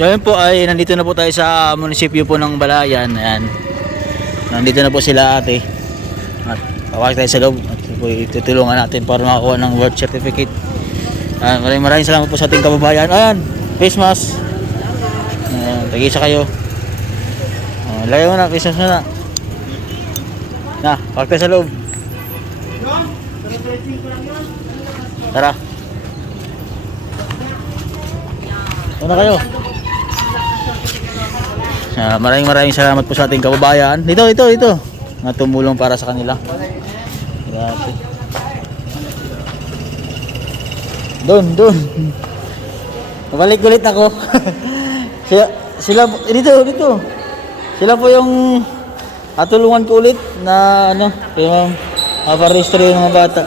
Ngayon po ay nandito na po tayo sa munisipyo po ng Balayan. Ayan. Nandito na po sila ate. At pawag tayo sa loob. At po itutulungan natin para makakuha ng birth certificate. Maraming salamat po sa ating kababayan. Ayan, face mask. Ayan, tag-isa kayo. Lagay mo na, face mask na. Na, pawag tayo sa loob. Tara. Una kayo. Maraming salamat po sa ating kababayan. Dito. Nga tumulong para sa kanila. Grabe. Doon. Mabalik ulit ako. sila dito. Sila po yung tulungan ko ulit na yung pa-register yung mga bata.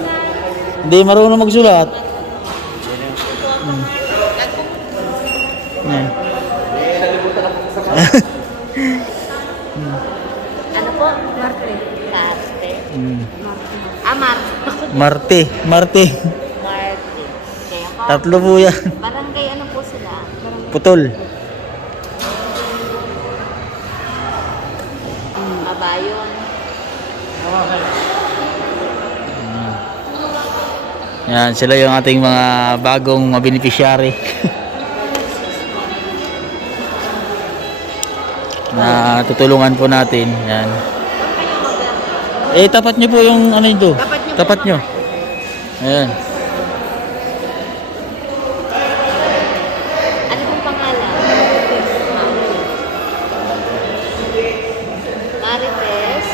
Hindi marunong magsulat. Ano po? Marte. Marte. Marte. Kaya po. Tatlo po yan. Barangay ano po sila? Barangay. Putol. Abayon. Yan, sila yung ating mga bagong mga beneficiary. Na tutulungan po natin. Yan. Tapat nyo po yung ano ito. Tapat nyo. Ayan. Ano pong pangalan? Marites.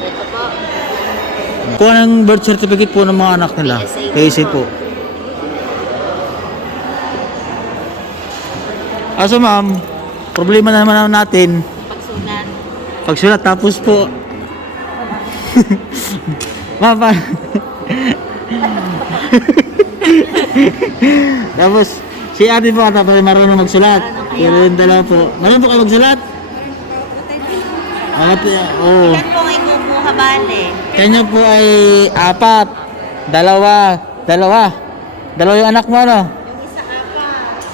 Ito po. Kuha ng birth certificate po ng mga anak nila. PSA po. So ma'am, problema na naman natin. Pagsulat tapos po. Ma'am, tapos si ate po ata pala marunong magsulat. Pero yung dalawa po. Marunong po kayo magsulat? Oo. Ilan po ngayon kumuha bale? Kanya po ay 4. Dalawa yung anak mo ano? Yung isa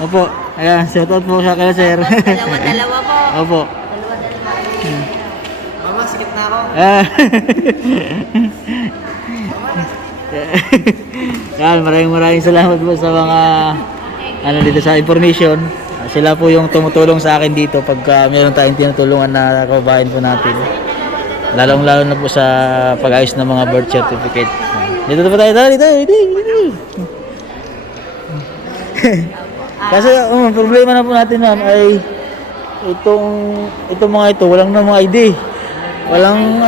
4. Opo. Ayan, shoutout po sa kaya sir. Dalawa po. Opo. Dalawa. Mama, sikit na ako. Yan, maraming salamat po sa mga dito sa information. Sila po yung tumutulong sa akin dito pagka mayroon tayong tinutulungan na kababayan po natin. Lalong-lalo na po sa pag-ayos ng mga birth certificate. Dito po tayo. Dito. Kasi problema na po natin ma'am ay itong mga ito, walang na mga ID. Walang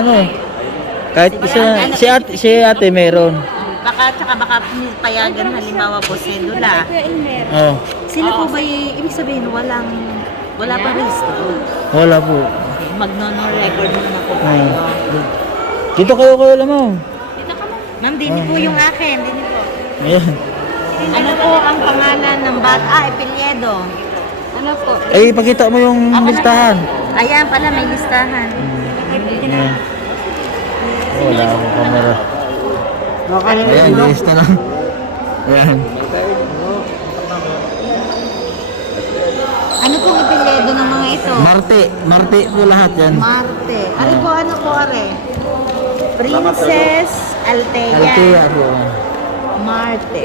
kahit isa, si ate meron. Baka payagan halimbawa po sedula. Oh. Sila po ba ibig sabihin wala pa rehistro? Wala po. Magno-no record muna po kayo. Dito kayo lang ma'am. Dito ka mo. Ma'am, dini po yung akin. Dini po. Ayan. Ano po ang pangalan ng bata? Epilyedo. Ano po? Ipakita mo yung listahan. Ayan pala, may listahan. Ayan. Wala akong camera. Ayan, lista lang. Ayan. Ano pong epilyedo ng mga ito? Marte po lahat yan. Marte. Ano po, are? Princess Althea. Altea po. Marte.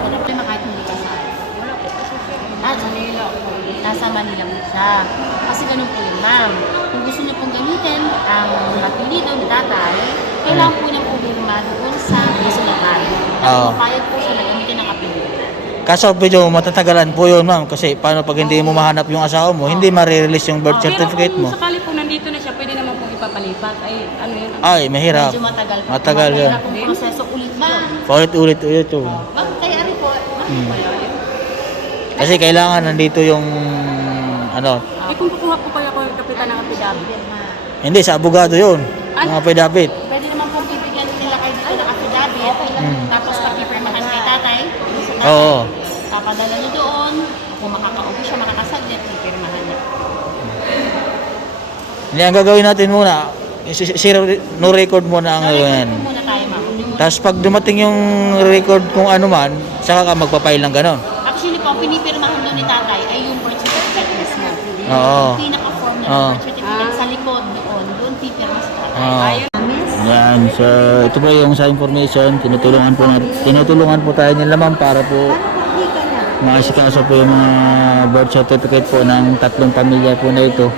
Wala po yung kahit hindi kasal. Wala po kasi siya. Sa Manila. Nasa Manila po siya. Kasi ganun po yun, ma'am. Kung gusto niyo pong gamitin ang apelido ni tatay, kailangan po niya pong pirma doon sa kasulatan. Oo. Mapayag po siya na gamitin ang apelido. Kaso medyo matatagalan po yun ma'am kasi paano pag hindi mo mahanap yung asawa mo, hindi ma-release yung birth certificate mo. Pero kung sakali po nandito na siya, pwede naman pong ipapalipat. Ay, ano yun? Ay, mahirap. Medyo matagal pa. Matagal yan. Mahirap ang proseso ulit yun. Paulit-ulit to. Bakit kaya rin po? Kasi kailangan nandito yung Eh, kung kukuha po kaya ko yung kapitan ng affidavit. hindi sa abogado yun. Mga pedapit. Pwede naman pong bibigyan nila kayo dito ng affidavit. Tapos papipirmahan kay tatay. Oo. Papadala niyo doon. Kung makakauwi siya, makakasaglit, pipirmahan niya. Hindi, ang gagawin natin muna, no record muna ang No record gawin. po muna tayo, ma'am. Huwag niyo muna Tapos pag dumating yung record kung ano man, saka ka magpa-file ng ganon. Actually po, pinipirmahan doon ni tatay ay yung birth certificate mismo. Oo. Yung pinaka-form na Oo. birth certificate sa likod doon pipirma sa tatay. Oo. Ayun. Miss? Yan, so ito po yung sa information, tinutulungan po tayo nila ma'am para po maasikaso po yung mga birth certificate po ng 3 pamilya po na ito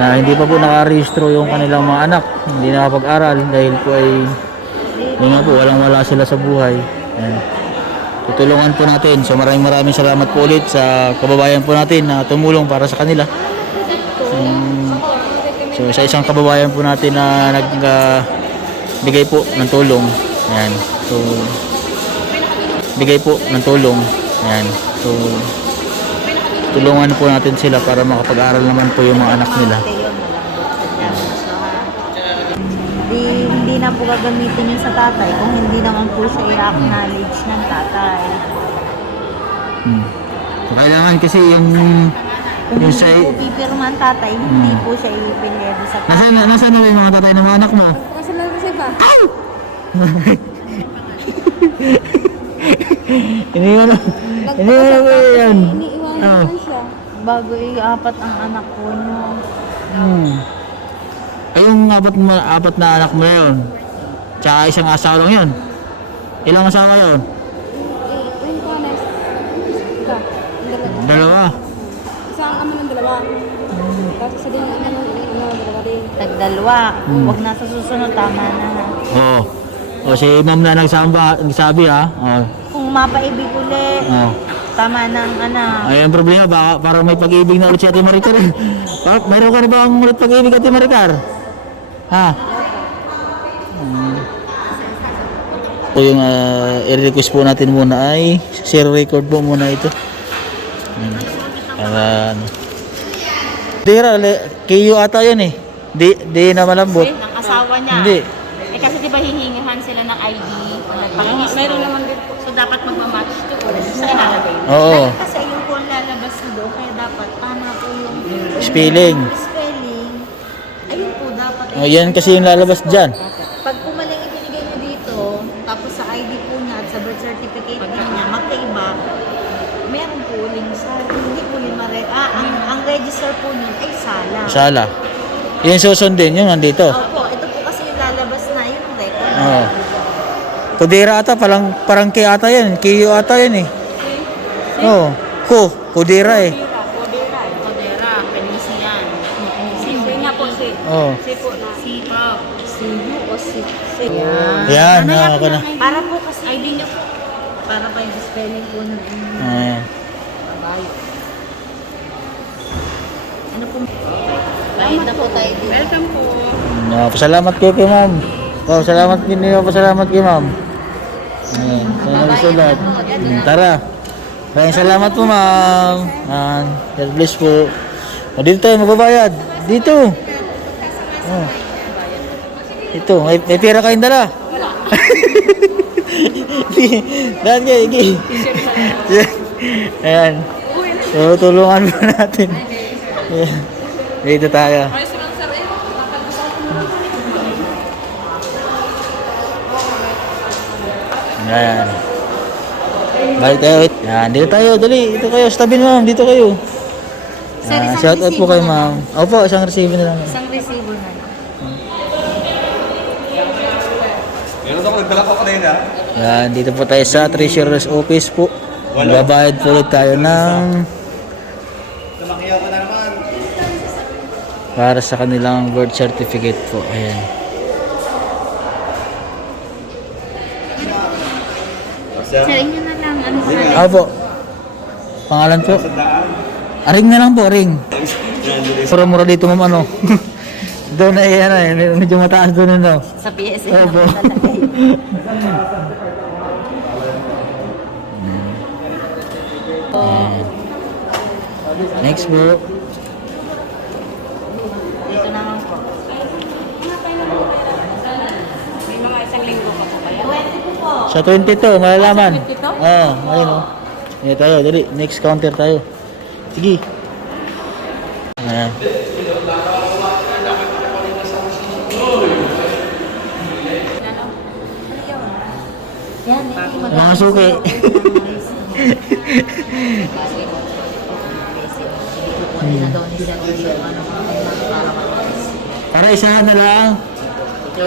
na hindi pa po nakarehistro yung kanilang mga anak, hindi nakapag-aral dahil po ay yun nga po, walang-wala sila sa buhay. Yan. Tutulungan po natin. So maraming salamat po ulit sa kababayan po natin na tumulong para sa kanila. So sa isang kababayan po natin na nagbigay po ng tulong. Ayan. So bigay po ng tulong. Ayan. So tulungan po natin sila para makapag-aral naman po yung mga anak nila. Hindi na po gagamitin yun sa tatay kung hindi naman po siya i-acknowledge ng tatay. So kailangan kasi yung Kung yung hindi sa po pipirma ang tatay, hindi po siya ipilero sa tatay. nasaan na yung mga tatay ng mga anak mo? Kasi lang kasi ba? Iniwan mo ba yan? Iniiwan Oh. naman siya. Bago i-apat ang anak po niyo. Ay, yung apat na anak mo na yun. Tsaka isang asawa lang yun. Ilang asawa yun? Yung panas. Isa. Yung dalawa. Dalawa. Isang ama ng dalawa. Tapos isa din ang ano, dalawa din. Tagdalwa. Huwag na sa susunod, tama na ha. Oo. O si ma'am na nagsabi ha. Oo. Kung mapaibig uli, Oo. tama na ang anak. Ay, ang problema, baka parang may pag-ibig na ulit si Ate Maricar. Mayroon ka na ba ang ulit pag-ibig Ate Maricar? Ha? Po yung i-request po natin muna ay share record po muna ito. Para Dira, Kiyo ata yan eh. Di na malambot. Ng asawa niya. Hindi. Eh kasi di ba hihingahan sila ng ID o nagpakahistro. Meron naman din po. So dapat magmamatch doon sa ilalagay. Oo. Kasi yung po lalabas na doon, kaya dapat tama po yung Spelling. spelling. Ayun po, dapat. Oh, yan kasi yung lalabas dyan. Pag pumaling ibinigay niyo dito, tapos sa ID po niya at sa birth certificate niya, magkaiba, meron po uling sa, hindi po yun ang register po niyo ay sala. Sala. Yung susundin, yung nandito. Opo, ito po kasi yung lalabas na, yun ang record. Oo. Kudira ata, parang kay ata yan. Kiyo ata yan eh. Oo. Kudira eh. Kodera, Penisian. Si nga po si. Oo. Si po na. Si Prof. Si you o si Yan, ako na. Para po kasi, ID niyo po. para pa yung spelling po ng Ayan. kabayo. Ano po? Bayad na po tayo dito. Welcome po. Pasalamat kayo kay ma'am. Oh, salamat din niyo, pasalamat kay ma'am. Ayan, nagsulat. Tara. Maraming salamat po ma'am. God bless po. O, dito tayo magbabayad. Dito. Oh. Ito, may pera kayong dala. Dahan kayo, iki. Ayan. So, tulungan mo natin. Ayan. Dito tayo. Ayan. Balik tayo. Ayan, dito tayo. Dali, dito kayo. Sa tabi ma'am, dito kayo. Sir, isang Shout out po resibo kay na ma'am. Opo, isang resibo na lang. Isang resibo na. Meron ako, nagdala ko kanina. Yan, dito po tayo sa Treasurer's Office po. Magbabayad po ulit tayo ng Lumakiyaw ko na naman. para sa kanilang birth certificate po. Ayan. Sir, inyo na lang. Ano sa Opo. Pangalan po? Ring na lang po, ring. Mura-mura dito ma'am ano. Doon na yan medyo mataas doon ano. Sa PSA na Opo. po nalagay. Next po. Dito naman po. May mga isang linggo pa po kaya. 20 po po. Sa 22, malalaman. Sa 22? Oo, ayun o. Ayan tayo, dali. Next counter tayo. Sige. Ayan. Yan, Mga suki. Para isahan na lang. 1, 2.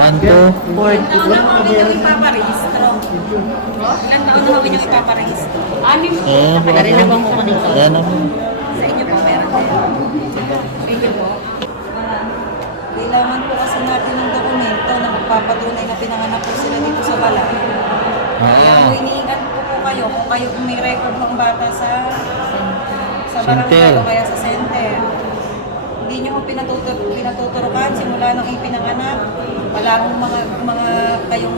Ilang taon na yung ipaparehistro? Ilang taon na yung ipaparehistro? Anim. Narinabang ko nito. Yan na po. Sa inyo po, meron din. Sige po. Kailangan po kasi natin ng dokumento na magpapatunay na pinanganak po sila dito sa Bala. Kaya po iniingat ko po kayo kung kayo may record ng bata sa barangay Center. o kaya sa center. Hindi nyo po pinatuturukan simula nung ipinanganak. Wala akong mga kayong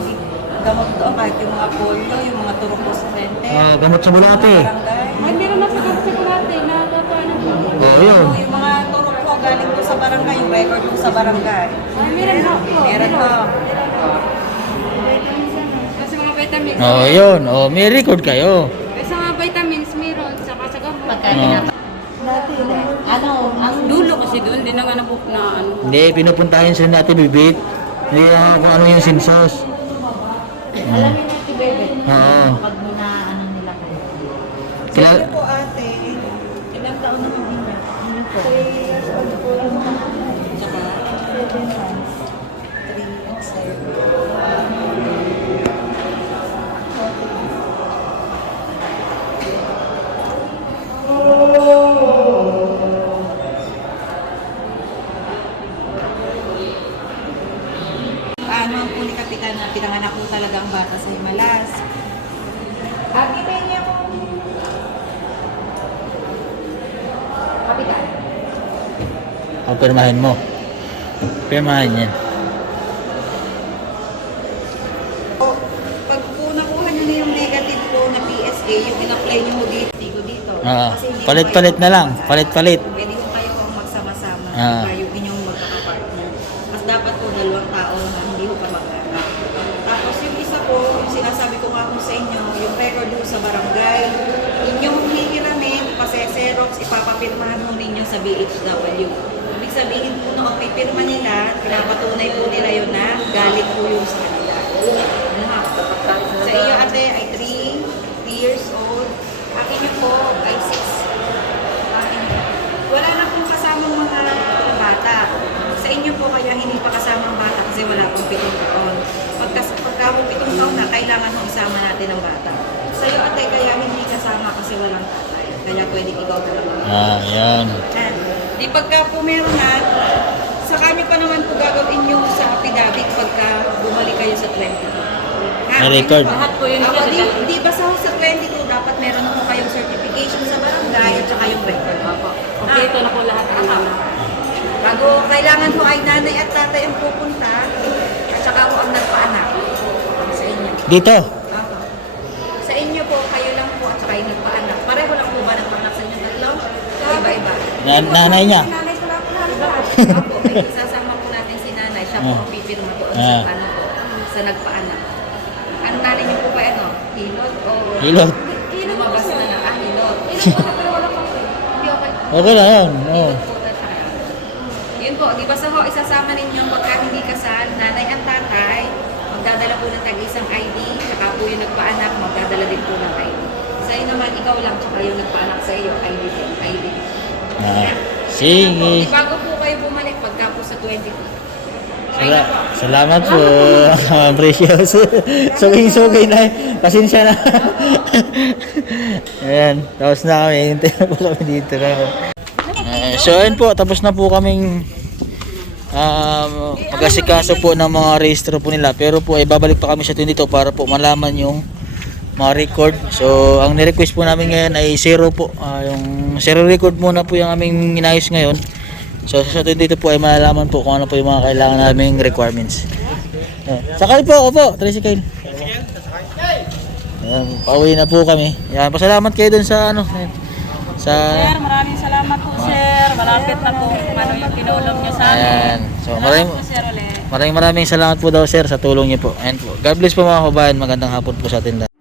gamot doon, kahit yung mga polio, yung mga turok po sa center. Gamot sa bulate. Barangay. Ay, meron na sa kurate na gagawin ng Oo, yun. Yung mga turok po galing po sa barangay, yung record po sa barangay. Ay, meron na po. Meron po. Kasi mga vitamins. Oo, yun. Oo, may record kayo. Kasi mga vitamins meron, saka sa gamot. Oo. Ang Dulo kasi doon, din ang anabok na ano. Hindi, pinupuntahin sila natin, bibit. Hindi kung ano yung sensus. alam niyo na si Bebe. Oo. Pag na ano nila kayo. Sa inyo po ate, ilang taon na din niya? Ano po? 3 years old po lang naman. Tsaka 7 months. 3 and 7. Paano ang punikapikan na pinanganak po talaga ang bata sa Himalas? Akitay niya po. Kapitan. O, pirmahin mo. Pirmahin yan. Pag po nakuha nyo na yung negative po na PSA, yung in-apply nyo mo dito, Kasi hindi Palit-palit na lang. Palit-palit. Pwede ko kayo ang magsama-sama. Kayo inyong magkakapartner. Mas dapat po 2 tao na hindi ko pa magkaka. Tapos yung isa po, yung sinasabi ko nga po sa inyo, yung record po sa barangay, inyong hihiramin, ipase-xerox, ipapapirmahan mo ninyo sa BHW. Ibig sabihin po noong may pirma nila, pinapatunay po nila yun na galing po yung sa kanila. Sa iyo ate ay 3 years old. Akin niyo po ay 6. Wala na pong kasamang mga bata. Sa inyo po kaya hindi pa kasamang bata kasi wala pong 7 taon. Pagka po 7 taon na, kailangan mo isama natin ang bata. Sa iyo ate kaya hindi kasama kasi walang tatay. Kaya pwede ikaw talaga. Yan. Di pagka po meron na, saka nyo pa naman po gagawin yung sa affidavit pagka bumalik kayo sa 22. May record. Lahat po yun. Di ba sa 22, dapat meron na po kayong certification sa barangay at saka yung record. Okay, ito na po lahat. Bago kailangan po ay nanay at tatay ang pupunta at saka po ang nagpaanak sa inyo. Dito. Ako. Sa inyo po, kayo lang po at saka yung nagpaanak. Pareho lang po ba nagpaanak sa inyo tatlo? Iba-iba. Nanay niya. Nanay ko lang po lahat. Ako, may isasama po natin si nanay. Siya po ang pipirma doon sa ano po, sa nagpaanak. Ang nanay niyo po ba ano? Hilot o? Hilot. Lumabas na na. Hilot. Hilot po na pero wala pang hindi okay. Okay na yun. Oo. Hilot po na siya. Yun po, di ba sa ho, isasama ninyo pagka hindi kasal, nanay at tatay, magdadala po ng tag-isang ID, tsaka po yung nagpaanak, magdadala din po ng ID. Sa'yo naman, ikaw lang, tsaka yung nagpaanak sa iyo, ID din, ID. Sige. Di bago po kayo bumalik pagka po sa 22. Okay na po. Salamat po. Precious. Suging-suging na. Pasensya na. Ayan. Tapos na kami. Hintay na po kami dito. So ayun po. Tapos na po kaming mag-asikaso po ng mga registro po nila. Pero po ay babalik pa kami sa 22 para po malaman yung mga record. So ang ni-request po namin ngayon ay 0 po. Yung 0 record muna po yung aming inayos ngayon. So sa dito po ay malalaman po kung ano po yung mga kailangan naming requirements. Sakay po ako po, tricycle. Pauwi na po kami. Yan, pasalamat kayo dun sa ano. Sa Sir, maraming salamat po, sir. Malapit na po kung ano yung tinulong niyo sa amin. Ayan. So Salamat po, sir, ulit. maraming salamat po daw sir sa tulong niyo po. Ayan po. God bless po mga kabayan. Magandang hapon po sa atin lahat.